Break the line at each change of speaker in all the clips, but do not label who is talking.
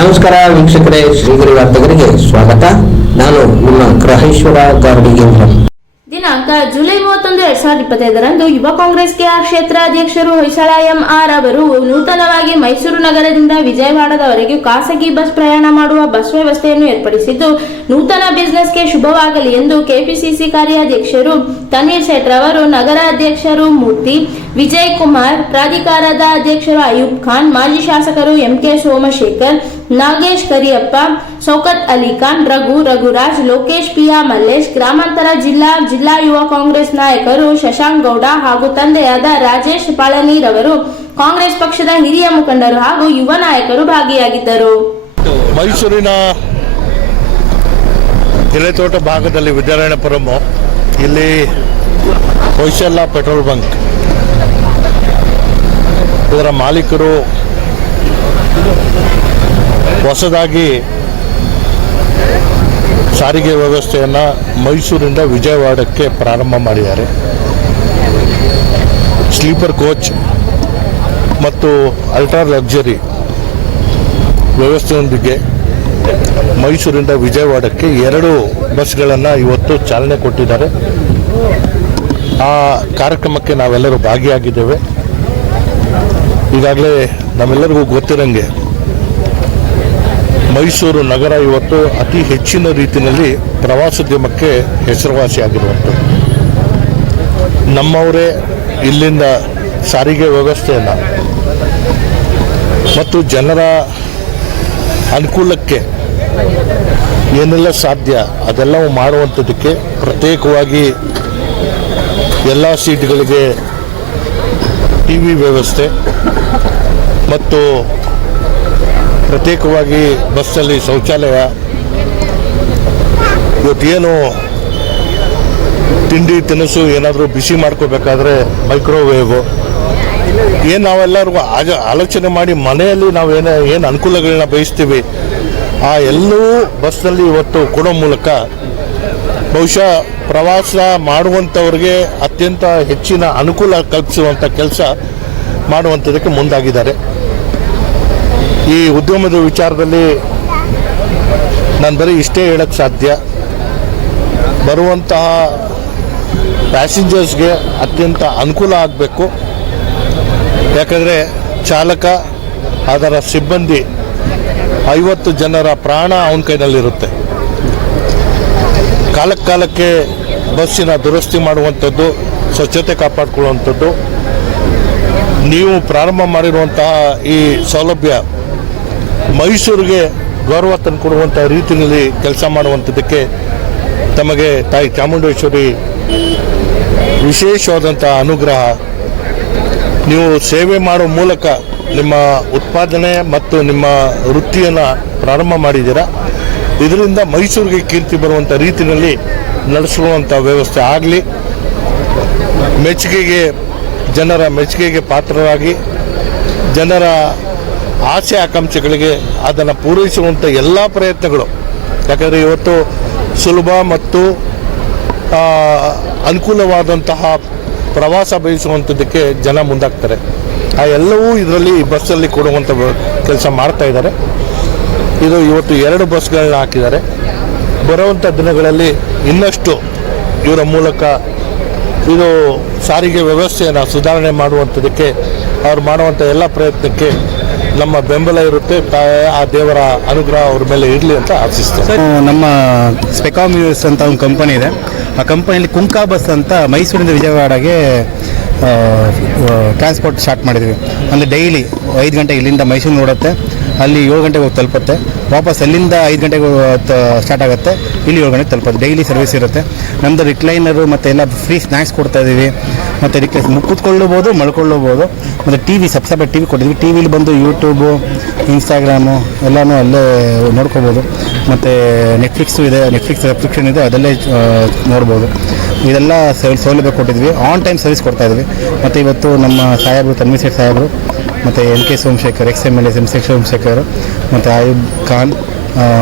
ನಮಸ್ಕಾರ ವೀಕ್ಷಕರೇ, ಶ್ರೀಗಿರಿ ವಾರ್ತೆಗರಿಗೆ ಸ್ವಾಗತ. ನಾನು ನಿಮ್ಮ ಗ್ರಹೇಶ್ವರ ಗಾರ್ಡಿಗೇಂದ್ರ
ದಿನಾಂಕ ಜುಲೈ ಮೂವತ್ತೊಂದು, ಎರಡ್ ಸಾವಿರದ ಇಪ್ಪತ್ತೈದರಂದು ಯುವ ಕಾಂಗ್ರೆಸ್ ಕೆಆರ್ ಕ್ಷೇತ್ರ ಅಧ್ಯಕ್ಷರು ಹೊಯ್ಸಳ ಎಂಆರ್ ಅವರು ನೂತನವಾಗಿ ಮೈಸೂರು ನಗರದಿಂದ ವಿಜಯವಾಡದವರೆಗೆ ಖಾಸಗಿ ಬಸ್ ಪ್ರಯಾಣ ಮಾಡುವ ಬಸ್ ವ್ಯವಸ್ಥೆಯನ್ನು ಏರ್ಪಡಿಸಿದ್ದು, ನೂತನ ಬಿಸ್ನೆಸ್ಗೆ ಶುಭವಾಗಲಿ ಎಂದು ಕೆಪಿಸಿಸಿ ಕಾರ್ಯಾಧ್ಯಕ್ಷರು ತನ್ವೀರ್ ಸೇಠ್ ಅವರು, ನಗರ ಅಧ್ಯಕ್ಷರು ಮೂರ್ತಿ ವಿಜಯ್ ಕುಮಾರ್, ಪ್ರಾಧಿಕಾರದ ಅಧ್ಯಕ್ಷರು ಅಯೂಬ್ ಖಾನ್, ಮಾಜಿ ಶಾಸಕರು ಎಂಕೆ ಸೋಮಶೇಖರ್ ನಾಗೇಶ್ ಕರಿಯಪ್ಪ, ಸೌಕತ್ ಅಲಿ ಖಾನ್, ರಘು, ರಘುರಾಜ್, ಲೋಕೇಶ್, ಪಿಯಾ ಮಲ್ಲೇಶ್, ಗ್ರಾಮಾಂತರ ಜಿಲ್ಲಾ ಜಿಲ್ಲಾ ಯುವ ಕಾಂಗ್ರೆಸ್ ನಾಯಕರು ಶಶಾಂಕ್ ಗೌಡ ಹಾಗೂ ತಂದೆಯಾದ ರಾಜೇಶ್ ಪಾಳನೀರವರು ಕಾಂಗ್ರೆಸ್ ಪಕ್ಷದ ಹಿರಿಯ ಮುಖಂಡರು ಹಾಗೂ ಯುವ ನಾಯಕರು ಭಾಗಿಯಾಗಿದ್ದರು.
ಮೈಸೂರಿನ ಎಲೆತೋಟ ಭಾಗದಲ್ಲಿ ವಿದ್ಯಾರಾಯಣಪುರಂ ಇಲ್ಲಿ ಕೌಶಲ್ಯ ಪೆಟ್ರೋಲ್ ಬಂಕ್. ಇದರ ಮಾಲೀಕರು ಹೊಸದಾಗಿ ಸಾರಿಗೆ ವ್ಯವಸ್ಥೆಯನ್ನು ಮೈಸೂರಿಂದ ವಿಜಯವಾಡಕ್ಕೆ ಪ್ರಾರಂಭ ಮಾಡಿದ್ದಾರೆ. ಸ್ಲೀಪರ್ ಕೋಚ್ ಮತ್ತು ಅಲ್ಟ್ರಾ ಲಕ್ಸುರಿ ವ್ಯವಸ್ಥೆಯೊಂದಿಗೆ ಮೈಸೂರಿಂದ ವಿಜಯವಾಡಕ್ಕೆ ಎರಡು ಬಸ್ಗಳನ್ನು ಇವತ್ತು ಚಾಲನೆ ಕೊಟ್ಟಿದ್ದಾರೆ. ಆ ಕಾರ್ಯಕ್ರಮಕ್ಕೆ ನಾವೆಲ್ಲರೂ ಭಾಗಿಯಾಗಿದ್ದೇವೆ. ಈಗಾಗಲೇ ನಮ್ಮೆಲ್ಲರಿಗೂ ಗೊತ್ತಿರಂಗೆ ಮೈಸೂರು ನಗರ ಇವತ್ತು ಅತಿ ಹೆಚ್ಚಿನ ರೀತಿಯಲ್ಲಿ ಪ್ರವಾಸೋದ್ಯಮಕ್ಕೆ ಹೆಸರುವಾಸಿಯಾಗಿರುವಂಥದ್ದು. ನಮ್ಮವರೇ ಇಲ್ಲಿಂದ ಸಾರಿಗೆ ವ್ಯವಸ್ಥೆಯನ್ನು ಮತ್ತು ಜನರ ಅನುಕೂಲಕ್ಕೆ ಏನೆಲ್ಲ ಸಾಧ್ಯ ಅದೆಲ್ಲವೂ ಮಾಡುವಂಥದ್ದಕ್ಕೆ ಪ್ರತ್ಯೇಕವಾಗಿ ಎಲ್ಲ ಸೀಟ್ಗಳಿಗೆ ಟಿ ವಿ ವ್ಯವಸ್ಥೆ ಮತ್ತು ಪ್ರತ್ಯೇಕವಾಗಿ ಬಸ್ಸಲ್ಲಿ ಶೌಚಾಲಯ. ಇವತ್ತೇನು ತಿಂಡಿ, ತಿನಿಸು ಏನಾದರೂ ಬಿಸಿ ಮಾಡ್ಕೋಬೇಕಾದ್ರೆ ಮೈಕ್ರೋವೇವು ಏನು ನಾವೆಲ್ಲರಿಗೂ ಆಗ ಆಲೋಚನೆ ಮಾಡಿ ಮನೆಯಲ್ಲಿ ನಾವು ಏನು ಏನು ಅನುಕೂಲಗಳನ್ನ ಬಯಸ್ತೀವಿ, ಆ ಎಲ್ಲವೂ ಬಸ್ನಲ್ಲಿ ಇವತ್ತು ಕೊಡೋ ಮೂಲಕ ಬಹುಶಃ ಪ್ರವಾಸ ಮಾಡುವಂಥವ್ರಿಗೆ ಅತ್ಯಂತ ಹೆಚ್ಚಿನ ಅನುಕೂಲ ಕಲ್ಪಿಸುವಂಥ ಕೆಲಸ ಮಾಡುವಂಥದ್ದಕ್ಕೆ ಮುಂದಾಗಿದ್ದಾರೆ. ಈ ಉದ್ಯಮದ ವಿಚಾರದಲ್ಲಿ ನಾನು ಬರೀ ಇಷ್ಟೇ ಹೇಳಕ್ಕೆ ಸಾಧ್ಯ. ಬರುವಂತಹ ಪ್ಯಾಸೆಂಜರ್ಸ್ಗೆ ಅತ್ಯಂತ ಅನುಕೂಲ ಆಗಬೇಕು. ಯಾಕಂದರೆ ಚಾಲಕ ಅದರ ಸಿಬ್ಬಂದಿ ಐವತ್ತು ಜನರ ಪ್ರಾಣ ಅವನ ಕೈನಲ್ಲಿರುತ್ತೆ. ಕಾಲಕ್ಕೆ ಕಾಲಕ್ಕೆ ಬಸ್ಸಿನ ದುರಸ್ತಿ ಮಾಡುವಂಥದ್ದು, ಸ್ವಚ್ಛತೆ ಕಾಪಾಡಿಕೊಳ್ಳುವಂಥದ್ದು. ನೀವು ಪ್ರಾರಂಭ ಮಾಡಿರುವಂತಹ ಈ ಸೌಲಭ್ಯ ಮೈಸೂರಿಗೆ ಗೌರವ ತಂದುಕೊಡುವಂಥ ರೀತಿಯಲ್ಲಿ ಕೆಲಸ ಮಾಡುವಂಥದ್ದಕ್ಕೆ ತಮಗೆ ತಾಯಿ ಚಾಮುಂಡೇಶ್ವರಿ ವಿಶೇಷವಾದಂಥ ಅನುಗ್ರಹ. ನೀವು ಸೇವೆ ಮಾಡುವ ಮೂಲಕ ನಿಮ್ಮ ಉತ್ಪಾದನೆ ಮತ್ತು ನಿಮ್ಮ ವೃತ್ತಿಯನ್ನು ಪ್ರಾರಂಭ ಮಾಡಿದ್ದೀರಾ? ಇದರಿಂದ ಮೈಸೂರಿಗೆ ಕೀರ್ತಿ ಬರುವಂಥ ರೀತಿಯಲ್ಲಿ ನಡೆಸಿರುವಂಥ ವ್ಯವಸ್ಥೆ ಆಗಲಿ. ಮೆಚ್ಚುಗೆಗೆ ಜನರ ಮೆಚ್ಚುಗೆಗೆ ಪಾತ್ರರಾಗಿ ಜನರ ಆಸೆ, ಆಕಾಂಕ್ಷೆಗಳಿಗೆ ಅದನ್ನು ಪೂರೈಸುವಂಥ ಎಲ್ಲ ಪ್ರಯತ್ನಗಳು. ಯಾಕಂದರೆ ಇವತ್ತು ಸುಲಭ ಮತ್ತು ಅನುಕೂಲವಾದಂತಹ ಪ್ರವಾಸ ಬಯಸುವಂಥದ್ದಕ್ಕೆ ಜನ ಮುಂದಾಗ್ತಾರೆ. ಆ ಎಲ್ಲವೂ ಇದರಲ್ಲಿ ಬಸ್ಸಲ್ಲಿ ಕೊಡುವಂಥ ಕೆಲಸ ಮಾಡ್ತಾ ಇದ್ದಾರೆ. ಇದು ಇವತ್ತು ಎರಡು ಬಸ್ಗಳನ್ನ ಹಾಕಿದ್ದಾರೆ. ಬರುವಂಥ ದಿನಗಳಲ್ಲಿ ಇನ್ನಷ್ಟು ಇವರ ಮೂಲಕ ಇದು ಸಾರಿಗೆ ವ್ಯವಸ್ಥೆಯನ್ನು ಸುಧಾರಣೆ ಮಾಡುವಂಥದ್ದಕ್ಕೆ ಅವ್ರು ಮಾಡುವಂಥ ಎಲ್ಲ ಪ್ರಯತ್ನಕ್ಕೆ ನಮ್ಮ ಬೆಂಬಲ ಇರುತ್ತೆ ಆ ದೇವರ ಅನುಗ್ರಹ ಅವ್ರ ಮೇಲೆ ಇರಲಿ ಅಂತ ಆಶಿಸ್ತೇವೆ
ನಮ್ಮ ಸ್ಪೆಕಾಮ್ ಯೂಸ್ ಅಂತ ಒಂದು ಕಂಪನಿ ಇದೆ. ಆ ಕಂಪನಿಯಲ್ಲಿ ಕುಂಕಾ ಬಸ್ ಅಂತ ಮೈಸೂರಿಂದ ವಿಜಯವಾಡಗೆ ಟ್ರಾನ್ಸ್ಪೋರ್ಟ್ ಸ್ಟಾರ್ಟ್ ಮಾಡಿದ್ವಿ. ಅಂದರೆ ಡೈಲಿ ಐದು ಗಂಟೆ ಇಲ್ಲಿಂದ ಮೈಸೂರು ನೋಡುತ್ತೆ. ಅಲ್ಲಿ ಏಳು ಗಂಟೆಗೆ ಹೋಗಿ ತಲುಪುತ್ತೆ. ವಾಪಸ್ ಅಲ್ಲಿಂದ ಐದು ಗಂಟೆಗೆ ಸ್ಟಾರ್ಟ್ ಆಗುತ್ತೆ, ಇಲ್ಲಿ ಏಳು ಗಂಟೆಗೆ ತಲುಪುತ್ತೆ. ಡೈಲಿ ಸರ್ವಿಸ್ ಇರುತ್ತೆ. ನಮ್ಮದು ರಿಕ್ಲೈನರು ಮತ್ತು ಎಲ್ಲ ಫ್ರೀ ಸ್ನ್ಯಾಕ್ಸ್ ಕೊಡ್ತಾ ಇದ್ದೀವಿ ಮತ್ತು ರಿಕ್ಲೈಸ್ ಕೂತ್ಕೊಳ್ಳಬಹುದು ಮಲ್ಕೊಳ್ಳಬೋದು ಮತ್ತು ಟಿ ವಿ ಸಬ್ಸಬ್ ಟಿ ವಿ ಕೊಟ್ಟಿದ್ವಿ. ಟಿ ವಿಲಿ ಬಂದು ಯೂಟ್ಯೂಬು ಇನ್ಸ್ಟಾಗ್ರಾಮು ಎಲ್ಲನೂ ಅಲ್ಲೇ ನೋಡ್ಕೋಬೋದು. ಮತ್ತು ನೆಟ್ಫ್ಲಿಕ್ಸು ಇದೆ ನೆಟ್ಫ್ಲಿಕ್ಸ್ ಸಬ್ಸ್ಕ್ರಿಪ್ಷನ್ ಇದೆ, ಅದಲ್ಲೇ ನೋಡ್ಬೋದು. ಇದೆಲ್ಲ ಸೌಲಭ್ಯ ಕೊಟ್ಟಿದ್ವಿ. ಆನ್ ಟೈಮ್ ಸರ್ವಿಸ್ ಕೊಡ್ತಾ ಇದ್ವಿ. ಮತ್ತು ಇವತ್ತು ನಮ್ಮ ಸಾಹೇಬರು, ತನ್ವೀರ್ ಸೇಠ್ ಸಾಹೇಬರು ಮತ್ತು L K Somashekar, ex M L S M C Somashekar ಮತ್ತು ಆಯುಬ್ ಖಾನ್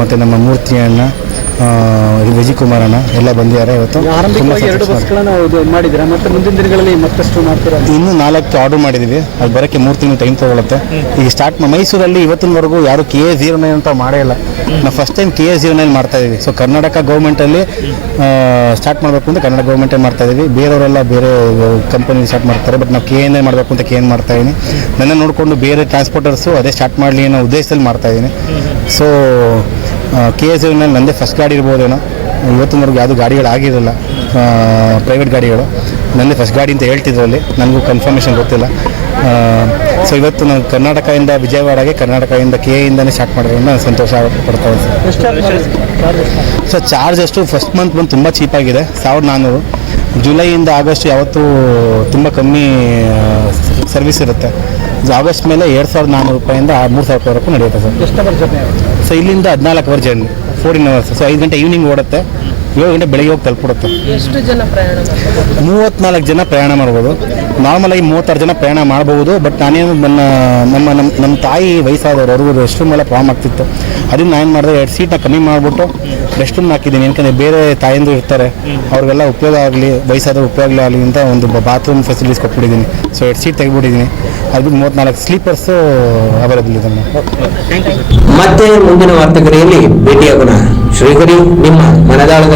ಮತ್ತು ನಮ್ಮ ಮೂರ್ತಿಯನ್ನು ವಿಜಯ್ ಕುಮಾರ್ ಅಣ್ಣ ಎಲ್ಲ ಬಂದಿದ್ದಾರೆ ಇವತ್ತು.
ಎರಡು. ಬಸ್ಗಳನ್ನು ಮಾಡಿದ್ದೀರಾ? ಮತ್ತೆ ಮುಂದಿನ ದಿನಗಳಲ್ಲಿ ಮತ್ತಷ್ಟು ಮಾಡ್ತೀರಾ?
ಇನ್ನೂ ನಾಲ್ಕು ಆರ್ಡರ್ ಮಾಡಿದ್ದೀವಿ. ಅದು ಬರೋಕ್ಕೆ ಮೂರು ತಿಂಗಳು ಟೈಮ್ ತಗೊಳ್ಳುತ್ತೆ ಈಗ ಸ್ಟಾರ್ಟ್ ಮೈಸೂರಲ್ಲಿ ಇವತ್ತಿನವರೆಗೂ ಯಾರು ಕೆ ಎ ಜೀರೋ ನೈನ್ ಅಂತ ಮಾಡೇ ಇಲ್ಲ. ನಾವು first time K A zero nine ಮಾಡ್ತಾ ಇದ್ದೀವಿ ಸೊ ಕರ್ನಾಟಕ ಗೌರ್ಮೆಂಟಲ್ಲಿ ಸ್ಟಾರ್ಟ್ ಮಾಡಬೇಕು ಅಂತ ಕನ್ನಡ ಗೌರ್ಮೆಂಟೇ ಮಾಡ್ತಾ ಇದ್ದೀವಿ ಬೇರೆಯವರೆಲ್ಲ ಬೇರೆ ಕಂಪನಿ ಸ್ಟಾರ್ಟ್ ಮಾಡ್ತಾರೆ. ಬಟ್ ನಾವು ಕೆ ಎನ್ ಮಾಡಬೇಕು ಅಂತ ಕೆ ಎನ್ ಮಾಡ್ತಾ ಇದ್ದೀನಿ ನನ್ನ ನೋಡಿಕೊಂಡು ಬೇರೆ ಟ್ರಾನ್ಸ್ಪೋರ್ಟರ್ಸು ಅದೇ ಸ್ಟಾರ್ಟ್ ಮಾಡಲಿ ಅನ್ನೋ ಉದ್ದೇಶದಲ್ಲಿ ಮಾಡ್ತಾ ಇದ್ದೀನಿ ಸೊ ಕೆ ಎಸ್ನಲ್ಲಿ ನಂದೇ ಫಸ್ಟ್ ಗಾಡಿ ಇರ್ಬೋದೇನೋ. ಇವತ್ತಿನವರೆಗೂ ಯಾವುದು ಗಾಡಿಗಳು ಆಗಿರಲಿಲ್ಲ ಪ್ರೈವೇಟ್ ಗಾಡಿಗಳು. ನಂದೇ ಫಸ್ಟ್ ಗಾಡಿ ಅಂತ ಹೇಳ್ತಿದ್ರು ಅಲ್ಲಿ. ನನಗೂ ಕನ್ಫರ್ಮೇಷನ್ ಗೊತ್ತಿಲ್ಲ. ಸೊ ಇವತ್ತು ನಾನು ಕರ್ನಾಟಕದಿಂದ ವಿಜಯವಾಡಗೆ ಕರ್ನಾಟಕದಿಂದ ಕೆ ಇಂದನೇ ಸ್ಟಾರ್ಟ್ ಮಾಡೋದ್ರಿಂದ ನಾನು ಸಂತೋಷ ಪಡ್ತಾ ಇದ್ದೀನಿ. ಸೊ ಚಾರ್ಜ್ ಅಷ್ಟು ಫಸ್ಟ್ ಮಂತ್ ಬಂದು ತುಂಬ ಚೀಪಾಗಿದೆ ಸಾವಿರದ ನಾನ್ನೂರು ಜುಲೈಯಿಂದ ಆಗಸ್ಟ್ ಯಾವತ್ತೂ ತುಂಬ ಕಮ್ಮಿ ಸರ್ವಿಸ್ ಇರುತ್ತೆ. ಆಗಸ್ಟ್ ಮೇಲೆ ಎರಡು ಸಾವಿರದ ನಾನ್ನೂರು ರೂಪಾಯಿಂದ ಮೂರು ಸಾವಿರ ರೂಪಾಯಿವರೆಗೂ ನಡೆಯುತ್ತೆ ಸರ್.
ಎಷ್ಟು ಅವರ್ ಜರ್ನಿ?
ಸೊ ಇಲ್ಲಿಂದ ಹದಿನಾಲ್ಕು hour journey fourteen hours so ಐದು ಗಂಟೆ ಈವ್ನಿಂಗ್ ಓಡುತ್ತೆ. ಏಳು ಗಂಟೆ ಬೆಳಗ್ಗೆ ಹೋಗಿ ತಲುಪಿಡುತ್ತೆ.
ಎಷ್ಟು ಜನ ಪ್ರಯಾಣ ಮಾಡ್ತಾರೆ
ಮೂವತ್ನಾಲ್ಕು ಜನ ಪ್ರಯಾಣ ಮಾಡ್ಬೋದು. ನಾರ್ಮಲಾಗಿ ಮೂವತ್ತಾರು ಜನ ಪ್ರಯಾಣ ಮಾಡಬಹುದು ಬಟ್ ನಾನೇನು ನನ್ನ ನಮ್ಮ ನಮ್ಮ ನಮ್ಮ ತಾಯಿ ವಯಸ್ಸಾದವರು ಅವ್ರಿಗೂ ರೆಸ್ಟ್ ರೂಮ್ ಎಲ್ಲ ಪ್ರಾಬ್ಲಮ್ ಆಗ್ತಿತ್ತು. ಅದನ್ನ ನಾನು ಮಾಡಿದೆ ಎರಡು ಸೀಟ್ನ ಕಮ್ಮಿ ಮಾಡಿಬಿಟ್ಟು ರೆಸ್ಟ್ ರೂಮ್ ಹಾಕಿದ್ದೀನಿ. ಯಾಕಂದರೆ ಬೇರೆ ತಾಯಂದು ಇರ್ತಾರೆ ಅವ್ರಿಗೆಲ್ಲ ಉಪಯೋಗ ಆಗಲಿ ವಯಸ್ಸಾದ ಉಪಯೋಗ ಆಗಲಿ ಅಂತ ಒಂದು ಬಾತ್ರೂಮ್ ಫೆಸಿಲಿಟೀಸ್ ಕೊಟ್ಬಿಟ್ಟಿದ್ದೀನಿ. ಸೊ ಎರಡು ಸೀಟ್ ತೆಗೆಬಿಟ್ಟಿದ್ದೀನಿ ಅದು ಮೂವತ್ನಾಲ್ಕು ಸ್ಲೀಪರ್ಸು ಅವೈಲೇಬಲ್ ಇದೆ
ಮತ್ತೆ ಮುಂದಿನ ವಾರ್ತೆಗರಿಯಲ್ಲಿ ಭೇಟಿಯಾಗೋಣ. ಶ್ರೀಗರಿ ನಿಮ್ಮ ಮನದಾಳದ